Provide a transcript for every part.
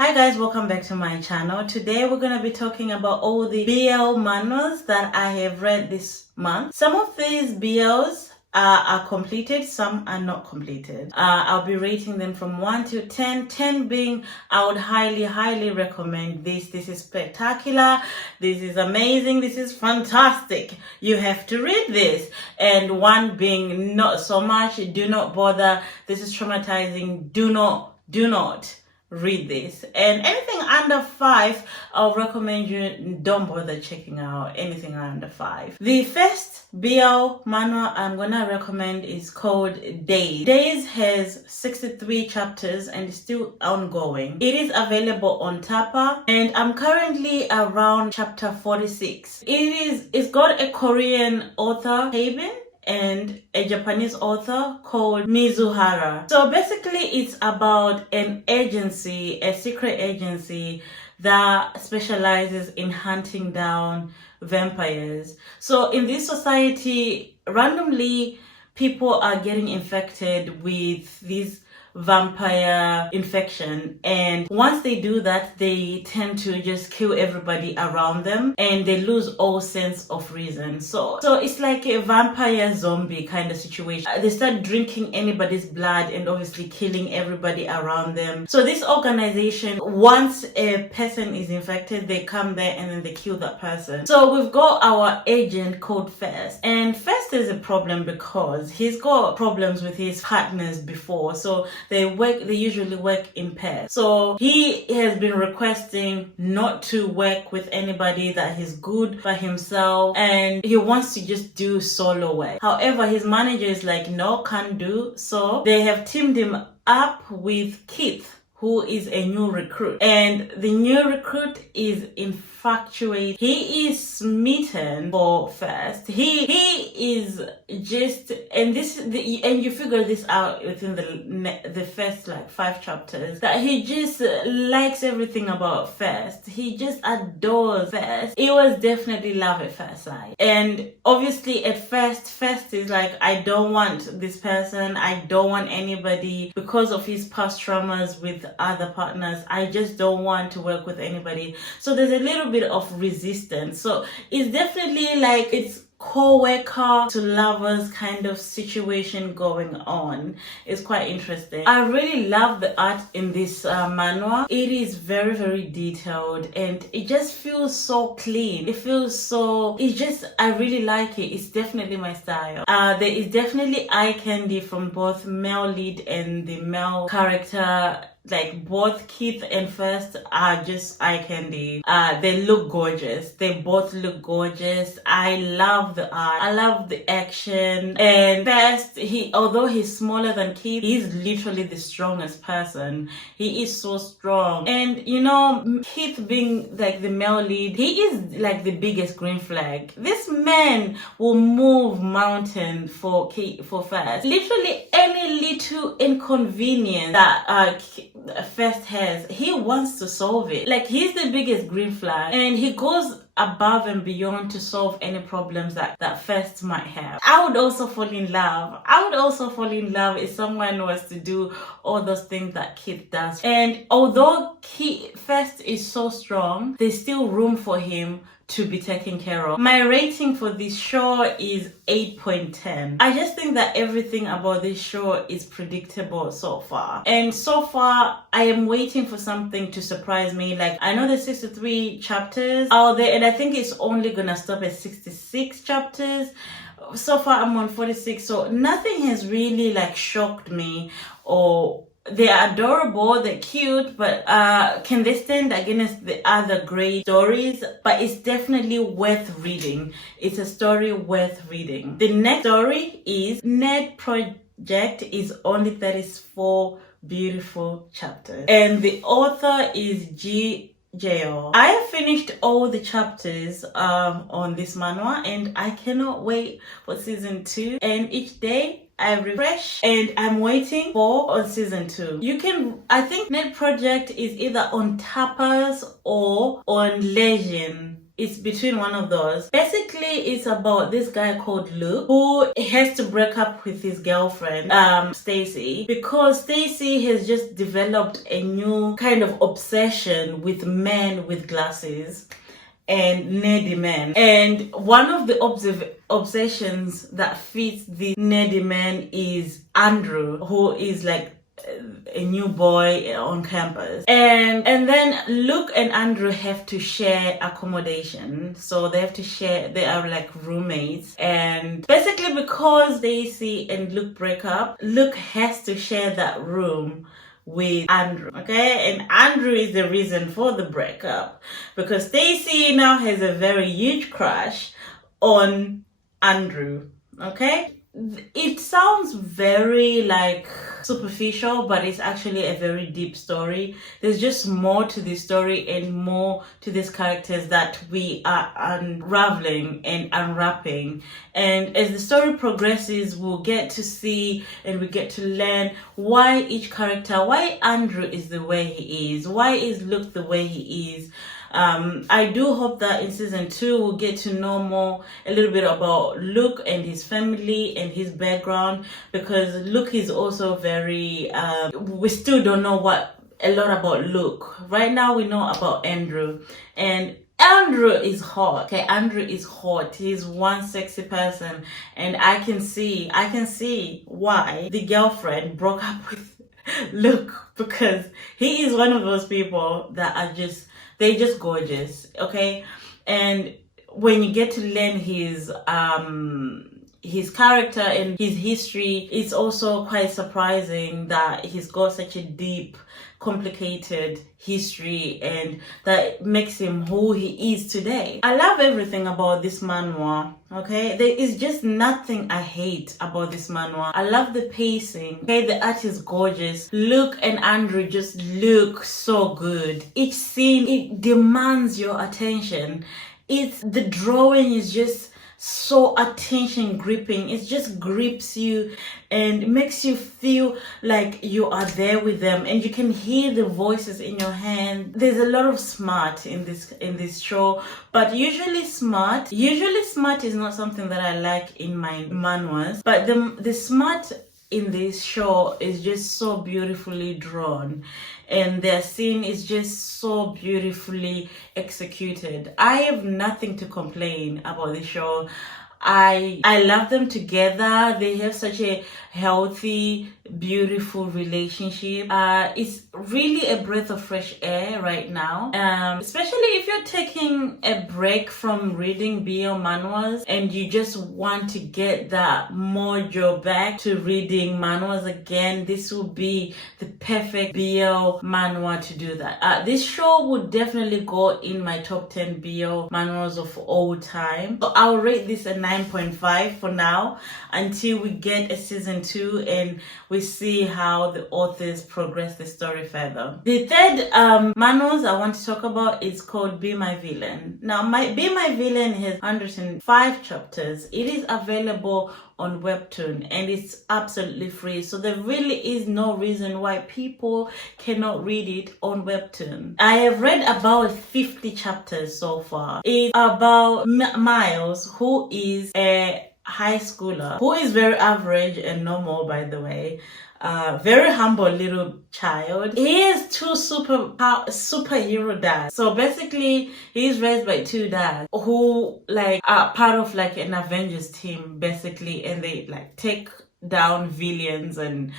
Hi guys, welcome back to my channel. Today we're going to be talking about all the BL manhwas that I have read this month. Some of these BLs are completed, some are not completed. I'll be rating them from 1 to 10. 10 being I would highly recommend this. This is spectacular. This is amazing. This is fantastic. You have to read this. And 1 being not so much. Do not bother. This is traumatizing. Do not read this. And anything under 5, I'll recommend you don't bother checking out anything under 5. The first BL manhwa I'm gonna recommend is called Days. Days has 63 chapters and is still ongoing. It is available on Tapa and I'm currently around chapter 46. It's got a Korean author, Haben, and a Japanese author called Mizuhara. So basically it's about an agency, a secret agency that specializes in hunting down vampires. So in this society, randomly people are getting infected with these vampire infection, and once they do that they tend to just kill everybody around them and they lose all sense of reason. So it's like a vampire zombie kind of situation. They start drinking anybody's blood and obviously killing everybody around them. So this organization, once a person is infected, they come there and then they kill that person. So we've got our agent called First, and First is a problem because he's got problems with his partners before. So they usually work in pairs. So he has been requesting not to work with anybody, that he's good for himself and he wants to just do solo work. However, his manager is like, no, can't do. So they have teamed him up with Keith, who is a new recruit, and the new recruit is infatuated. He is smitten for First. He is just, and you figure this out within the first like 5 chapters, that he just likes everything about First. He just adores First. It was definitely love at first sight. And obviously at First is like, I don't want this person, I don't want anybody, because of his past traumas with other partners. I just don't want to work with anybody. So there's a little bit of resistance. So it's definitely like it's co-worker to lovers kind of situation going on. It's quite interesting. I really love the art in this manhwa. It is very detailed and it just feels so clean. It feels so, I really like it. It's definitely my style. There is definitely eye candy from both male lead and the male character. Like both Keith and First are just eye candy. They look gorgeous. They both look gorgeous. I love the art. I love the action. And First, although he's smaller than Keith, he's literally the strongest person. He is so strong. And you know, Keith being like the male lead, he is like the biggest green flag. This man will move mountain for First. Literally any little inconvenience that First has, he wants to solve it. Like, he's the biggest green flag and he goes above and beyond to solve any problems that First might have. I would also fall in love. If someone was to do all those things that Keith does. And although First is so strong, there's still room for him to be taken care of. My rating for this show is 8.10. I just think that everything about this show is predictable so far. And so far, I am waiting for something to surprise me. Like, I know there's 63 chapters out there and I think it's only gonna stop at 66 chapters. So far, I'm on 46, so nothing has really like shocked me. Or they're adorable, they're cute, but can they stand against the other great stories? But it's definitely worth reading. It's a story worth reading. The next story is Ned Project, is only 34 beautiful chapters. And the author is JL. I have finished all the chapters on this manhwa and I cannot wait for season 2. And each day I refresh and I'm waiting for on season 2. I think Net Project is either on Tapas or on Legion. it's between one of those. Basically, it's about this guy called Luke who has to break up with his girlfriend, Stacy, because Stacy has just developed a new kind of obsession with men with glasses and nerdy men. And one of the obsessions that fits the nerdy man is Andrew, who is like a new boy on campus, and then Luke and Andrew have to share accommodation, so they have to share, they are like roommates. And basically, because Stacy and Luke break up, Luke has to share that room with Andrew, okay? And Andrew is the reason for the breakup, because Stacy now has a very huge crush on Andrew, okay? It sounds very like superficial, but it's actually a very deep story. There's just more to this story and more to these characters that we are unraveling and unwrapping. And as the story progresses, we'll get to see and we get to learn why each character, why Andrew is the way he is, why is Luke the way he is. I do hope that in season 2 we'll get to know more, a little bit about Luke and his family and his background, because Luke is also very, we still don't know a lot about Luke. Right now we know about Andrew, and Andrew is hot. Okay, Andrew is hot. He's one sexy person, and I can see why the girlfriend broke up with Luke, because he is one of those people that are they're just gorgeous, okay? And when you get to learn his character and his history, it's also quite surprising that he's got such a deep, complicated history, and that makes him who he is today. I love everything about this manhwa, okay? There is just nothing I hate about this manhwa. I love the pacing, okay? The art is gorgeous. Luke and Andrew just look so good. Each scene, it demands your attention. The drawing is just so attention gripping. It just grips you and makes you feel like you are there with them, and you can hear the voices in your hand. There's a lot of smart in this show, but usually smart is not something that I like in my manhwas, but the smart in this show is just so beautifully drawn, and their scene is just so beautifully executed. I have nothing to complain about the show. I love them together. They have such a healthy, beautiful relationship. It's really a breath of fresh air right now, especially if you're taking a break from reading BL manhwas and you just want to get that mojo back to reading manhwas again. This will be the perfect BL manhwa to do that. This show would definitely go in my top 10 BL manhwas of all time. So I'll rate this a 9.5 for now, until we get a season 2 and we see how the authors progress the story further. The third manhwa I want to talk about is called Be My Villain. Now, Be My Villain has 105 chapters. It is available on Webtoon and it's absolutely free, so there really is no reason why people cannot read it on Webtoon. I have read about 50 chapters so far. It's about Miles, who is a high schooler, who is very average and normal, by the way. Very humble little child. He has two superhero dads. So basically, he's raised by two dads who like are part of like an Avengers team, basically, and they like take down villains and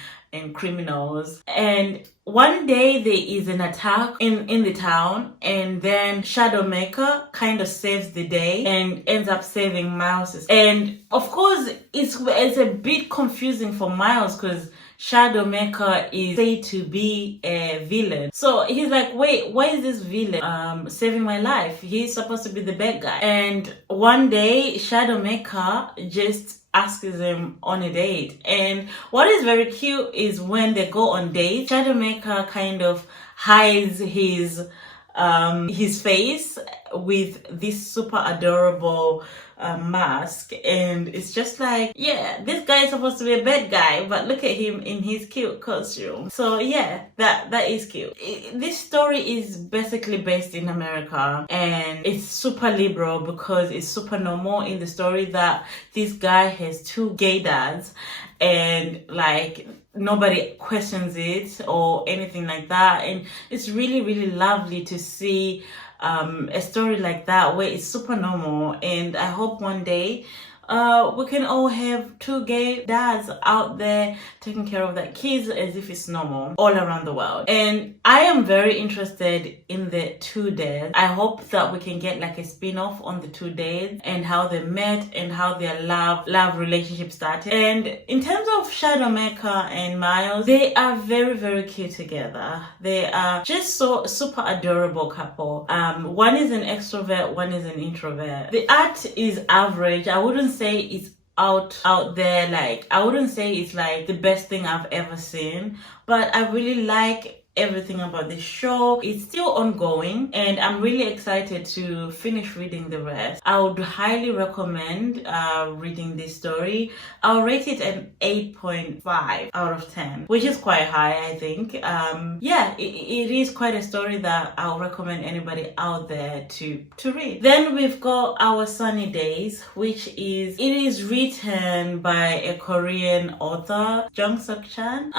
criminals. And one day there is an attack in the town, and then Shadowmaker kind of saves the day and ends up saving Miles. And of course, it's a bit confusing for Miles because Shadowmaker is said to be a villain. So he's like, wait, why is this villain saving my life? He's supposed to be the bad guy. And one day, Shadowmaker just asks him on a date. And what is very cute is when they go on dates, Shadowmaker kind of hides his his face with this super adorable mask, and it's just like, yeah, this guy is supposed to be a bad guy, but look at him in his cute costume. So yeah, that is cute. This story is basically based in America, and it's super liberal because it's super normal in the story that this guy has two gay dads, and like nobody questions it or anything like that. And it's really, really lovely to see a story like that where it's super normal. And I hope one day we can all have two gay dads out there taking care of their kids as if it's normal all around the world. And I am very interested in the two dads. I hope that we can get like a spin-off on the two dads and how they met and how their love relationship started. And in terms of Shadowmaker and Miles, they are very, very cute together. They are just so super adorable couple. One is an extrovert, one is an introvert. The art is average. I wouldn't say it's out there, like I wouldn't say it's like the best thing I've ever seen, but I really like everything about the show. It's still ongoing, and I'm really excited to finish reading the rest. I would highly recommend reading this story. I'll rate it an 8.5 out of 10, which is quite high, I think. Yeah, it is quite a story that I'll recommend anybody out there to read. Then we've got Our Sunny Days, which is written by a Korean author, Jung Suk Chan.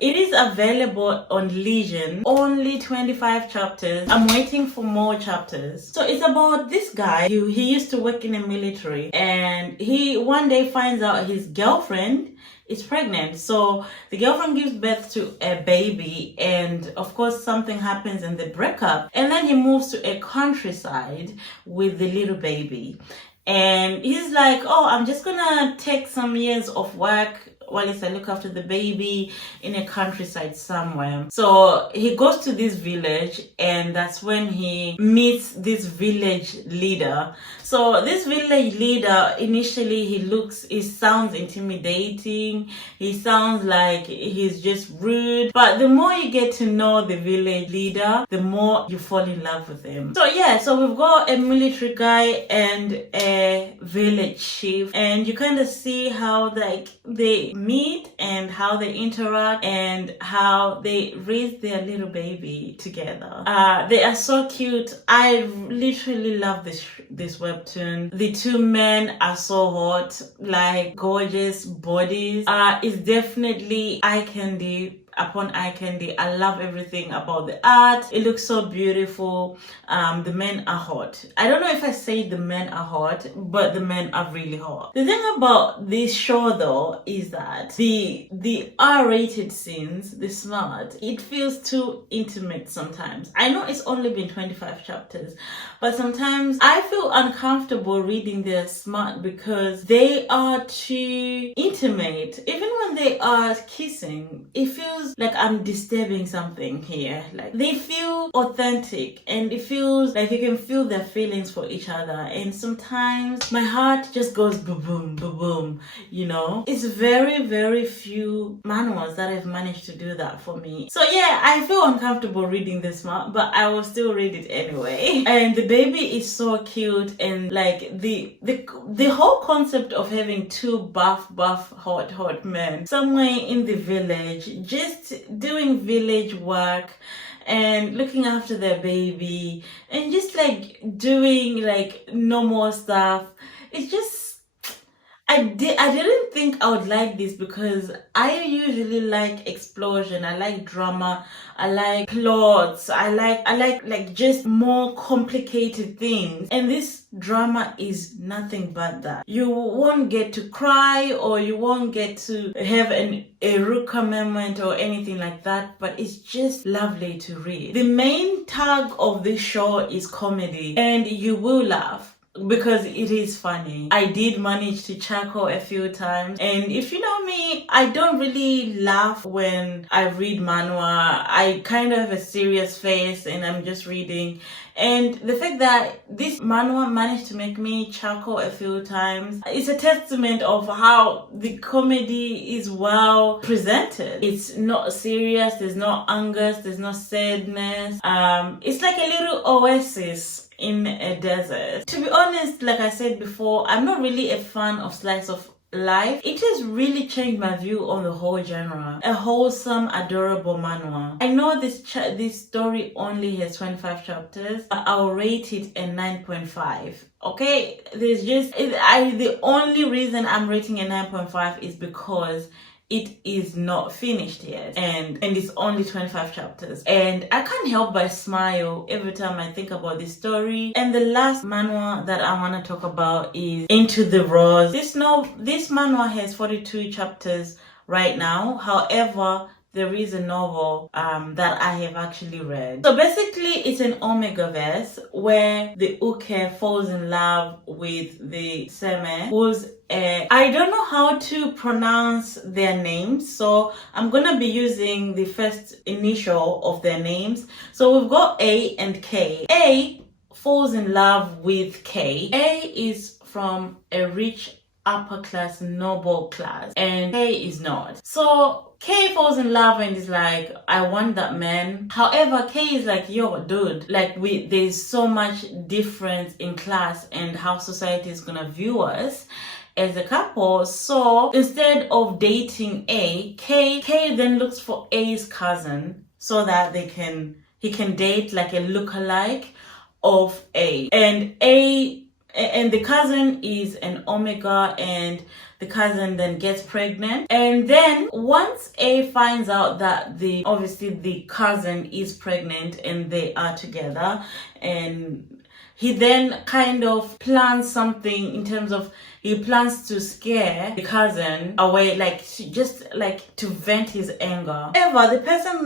It is available on Legion, only 25 chapters. I'm waiting for more chapters. So it's about this guy. He used to work in the military, and he one day finds out his girlfriend is pregnant. So the girlfriend gives birth to a baby, and of course something happens and they break up, and then he moves to a countryside with the little baby. And he's like, oh, I'm just gonna take some years off work while I look after the baby in a countryside somewhere. So he goes to this village, and that's when he meets this village leader. So this village leader, initially he sounds intimidating. He sounds like he's just rude. But the more you get to know the village leader, the more you fall in love with him. So yeah, so we've got a military guy and a village chief, and you kind of see how like they meet and how they interact and how they raise their little baby together. They are so cute. I literally love this webtoon. The two men are so hot, like gorgeous bodies. It's definitely eye candy upon eye candy. I love everything about the art. It looks so beautiful. The men are hot. I don't know if I say the men are hot, but the men are really hot. The thing about this show though is that the R-rated scenes, the smart, it feels too intimate sometimes. I know it's only been 25 chapters, but sometimes I feel uncomfortable reading the smart because they are too intimate. Even when they are kissing, it feels like I'm disturbing something here. Like they feel authentic, and it feels like you can feel their feelings for each other. And sometimes my heart just goes boom, boom, boom, boom. You know, it's very, very few manhwas that have managed to do that for me. So yeah, I feel uncomfortable reading this one, but I will still read it anyway. And the baby is so cute, and like the whole concept of having two buff, hot men somewhere in the village, just doing village work and looking after their baby and just like doing like normal stuff. It's just I didn't think I would like this because I usually like explosion, I like drama, I like plots, I like just more complicated things. And this drama is nothing but that. You won't get to cry, or you won't get to have a Ruka moment or anything like that, but it's just lovely to read. The main tag of this show is comedy, and you will laugh. because it is funny. I did manage to chuckle a few times, and if you know me, I don't really laugh when I read manhwa. I kind of have a serious face and I'm just reading, and the fact that this manhwa managed to make me chuckle a few times is a testament of how the comedy is well presented. It's not serious, there's no angst, there's no sadness. It's like a little oasis in a desert. To be honest, like I said before, I'm not really a fan of slice of life. It has really changed my view on the whole genre. A wholesome, adorable manhwa. I know this story only has 25 chapters, but I'll rate it a 9.5. Okay, the only reason I'm rating a 9.5 is because it is not finished yet, and it's only 25 chapters, and I can't help but smile every time I think about this story. And the last manhwa that I want to talk about is Into the Rose. This manhwa has 42 chapters right now. However, there is a novel that I have actually read. So basically, it's an omega verse where the uke falls in love with the seme, who's I don't know how to pronounce their names, so I'm gonna be using the first initial of their names. So we've got A and K. A falls in love with K. A is from a rich upper class, noble class, and K is not. So K falls in love and is like, I want that man. However, K is like, yo, dude, like there's so much difference in class and how society is gonna view us as a couple. So instead of dating A, K then looks for A's cousin so that he can date like a lookalike of A. And the cousin is an omega, and the cousin then gets pregnant. And then once A finds out that obviously the cousin is pregnant and they are together, and he then kind of plans something in terms of he plans to scare the cousin away, just to vent his anger. However,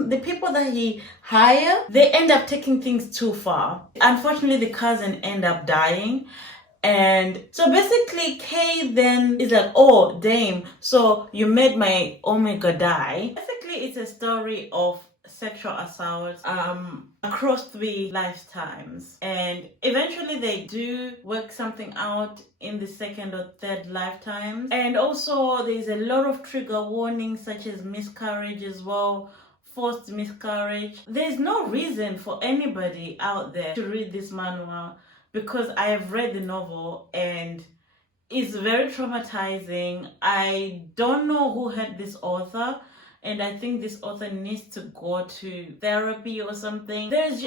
the people that he hire, they end up taking things too far. Unfortunately, the cousin end up dying. And so basically K then is like, oh damn, so you made my omega die. Basically, it's a story of sexual assault across 3 lifetimes, and eventually they do work something out in the 2nd or 3rd lifetime. And also there's a lot of trigger warnings such as miscarriage as well, forced miscarriage. There's no reason for anybody out there to read this manhwa, because I have read the novel and it's very traumatizing. I don't know who had this author, and I think this author needs to go to therapy or something. There's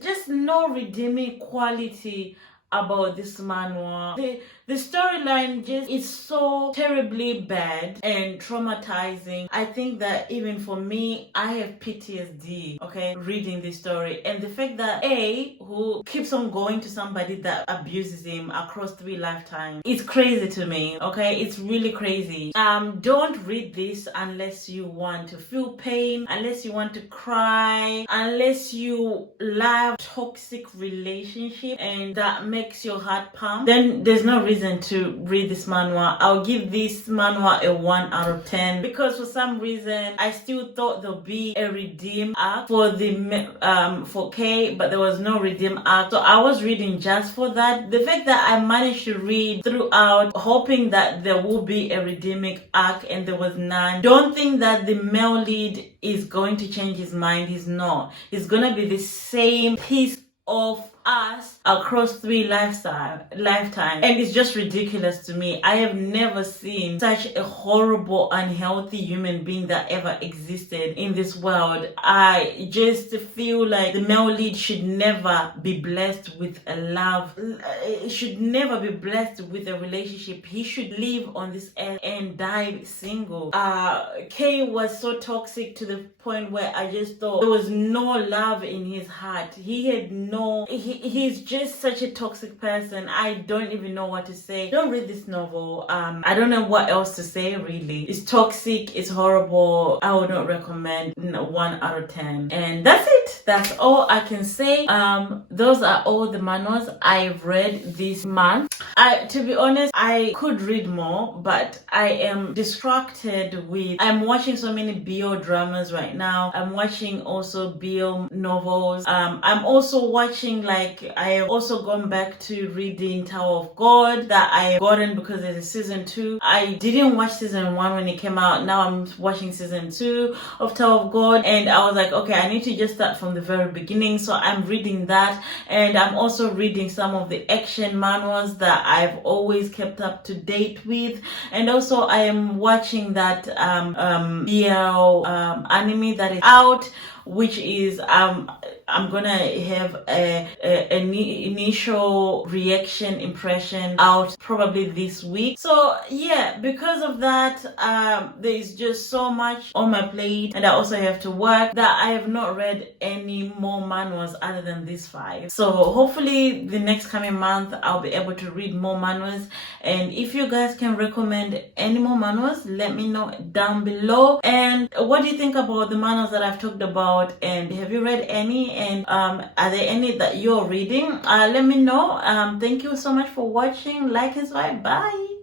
just no redeeming quality about this manhwa. The storyline just is so terribly bad and traumatizing. I think that even for me, I have PTSD, okay, reading this story. And the fact that A, who keeps on going to somebody that abuses him across 3 lifetimes, it's crazy to me, okay? It's really crazy. Don't read this unless you want to feel pain, unless you want to cry, unless you love toxic relationship and that makes your heart pump. Then there's no reason to read this manhwa. I'll give this manhwa a 1 out of 10 because for some reason I still thought there'll be a redeem arc for K, but there was no redeem arc. So I was reading just for that. The fact that I managed to read throughout hoping that there will be a redeeming arc and there was none. Don't think that the male lead is going to change his mind. He's not. He's gonna be the same piece of us across 3 lifetimes, and it's just ridiculous to me. I have never seen such a horrible, unhealthy human being that ever existed in this world. I just feel like the male lead should never be blessed with a love. It should never be blessed with a relationship. He should live on this earth and die single. K was so toxic to the point where I just thought there was no love in his heart. He's just such a toxic person. I don't even know what to say. Don't read this novel. I don't know what else to say really. It's toxic, it's horrible. I would not recommend. 1 out of 10. And that's it. it. That's all I can say. Those are all the manhwas I've read this month. To be honest, I could read more, but I am distracted with, I'm watching so many BL dramas right now. I'm watching also BL novels. I'm also watching, like, I have also gone back to reading Tower of God that I have gotten because there's a season 2. I didn't watch season 1 when it came out. Now I'm watching season 2 of Tower of God, and I was like, okay, I need to just start from the very beginning. So I'm reading that, and I'm also reading some of the action manhwas that I've always kept up to date with, and also I am watching that BL anime that is out, which is I'm gonna have an initial reaction impression out probably this week. So yeah, because of that, there is just so much on my plate, and I also have to work, that I have not read any more manhwas other than these 5. So hopefully the next coming month I'll be able to read more manhwas, and if you guys can recommend any more manhwas, let me know down below. And what do you think about the manhwas that I've talked about? And have you read any? And are there any that you're reading? Let me know. Thank you so much for watching. Like and subscribe. Bye.